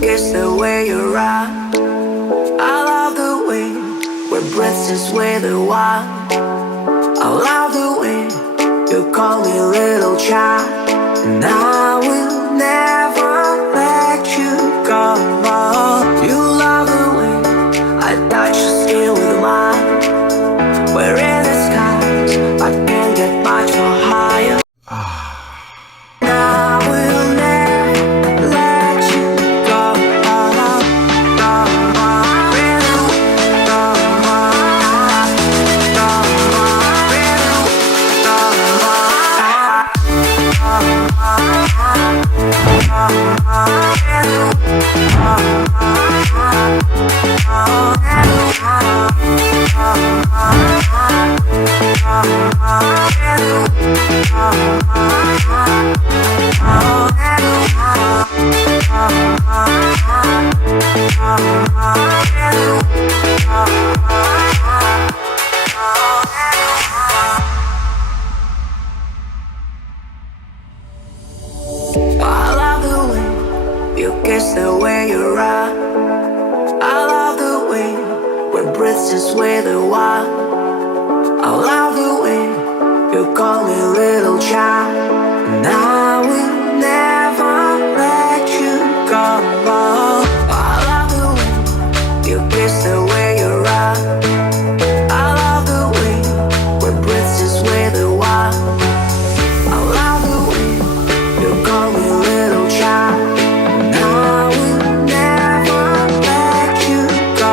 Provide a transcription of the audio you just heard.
kiss the way you rock. I love the way we're breathless with the wild. I love the way you call me little child, and I will never let you go. You love the way I touch your skin with mine. We're in the skies, I can't get much more higher. And I will never let you go. I love the way you kiss the way you rock. I love the way we're breathless with the wild. I love the way you call me little child, and I will never let you go. I love the way you kiss the way you rock. I love the way we're breathless with the wild. I love the way you call me little child, and I will never let you go.